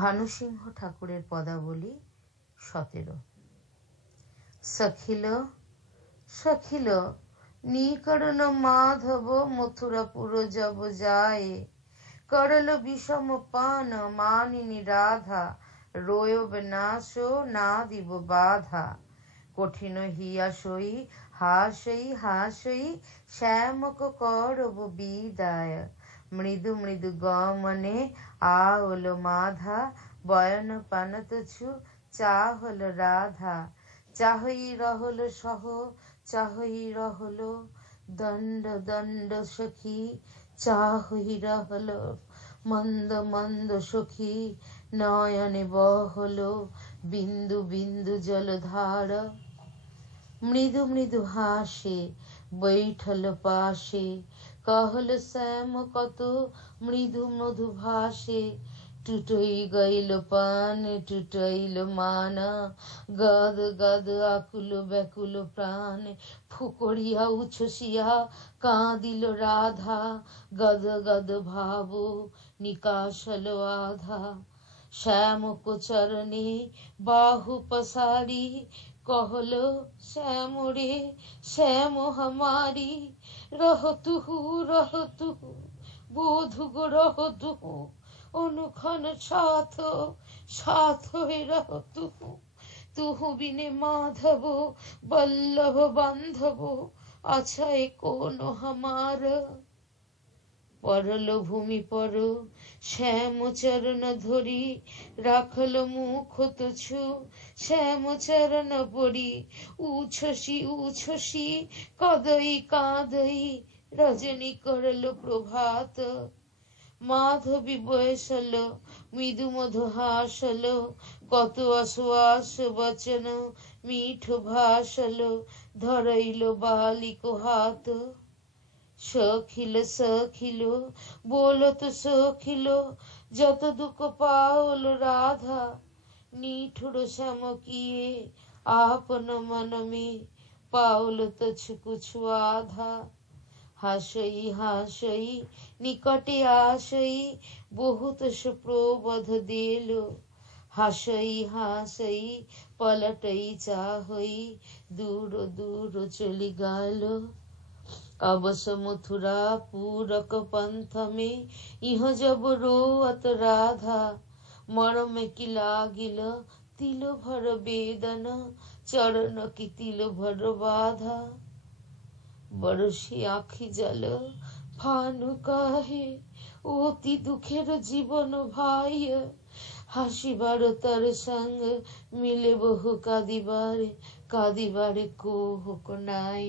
ভানুসিংহ ঠাকুরের পদাবলী 17। সখিল সখিল নিকরণ মাধব মথুরাপুর জব যায়, করল বিষম পান মানিনী রাধা, রোয়ব নাশ না দিব বাধা, কঠিন হিয়া সই হাসই হাসই শ্যামক করব বিদায়, মৃদু মৃদু গমনে আওল মাধা, বয়ন পানত ছু চাহল রাধা, চাহই রহল সহ চাহই রহল, দণ্ড দণ্ড সখী চাহই রহল, মন্দ মন্দ সখী নয়নে বহল, বিন্দু বিন্দু জলধার, মৃদু মৃদু হাসে বৈঠল পাশে, कहल श्याम कत मृदु मधु भाषे, टूटई गईल पान टूटईल माना, गद गद आकुल व्याकुल प्राण, फुकड़िया उछसिया काँदिल राधा, गद गद भावो निकाशल आधा, श्याम को चरणे बाहु पसारी, कहलो श्याम रे श्याम हमारी, रहतु बोधु गो रहतु, अनुक्षण साथ साथ हे रहतु, तुहु बिने माधव बल्लभ बांधव, अच्छा कोन हमार, পরল ভূমি পর শ্যাম চরণ ধরি, রাখল মুখ তুছু শ্যাম চরণ পড়ি, উছসি উছসি কাঁদই কাঁদই, রজনী করল প্রভাত, মাধবী বয়সল মৃদু মধু হাসল, কত আশ্বাস বচন মিঠ ভাসল, ধরইল বালিক হাত, সখিল সখিল बोलत সখিল, যত দুঃখ পাওল রাধা, নিঠুর শ্যাম কিয়ে আপন মন মে, পাওল তুছ কুছ আধা, হাসই হাসই নিকটে আসই, বহুত সুপ্রবোধ দিল, হাসই হাসই পলটই চাহই, দূর দূর চলি গেল, अवस मथुरा पूरक पंथ में, इह जब रोअत राधा, मरम की लागिल तिल भर वेदना, चरण की तिल भर बाधा, बरसी आखि जल भानु कहे, অতি দুঃখের জীবন ভাই, হাসিবার তার সঙ্গ মিলে বহু কাঁদিবারে কাঁদিবারে কোহ নাই।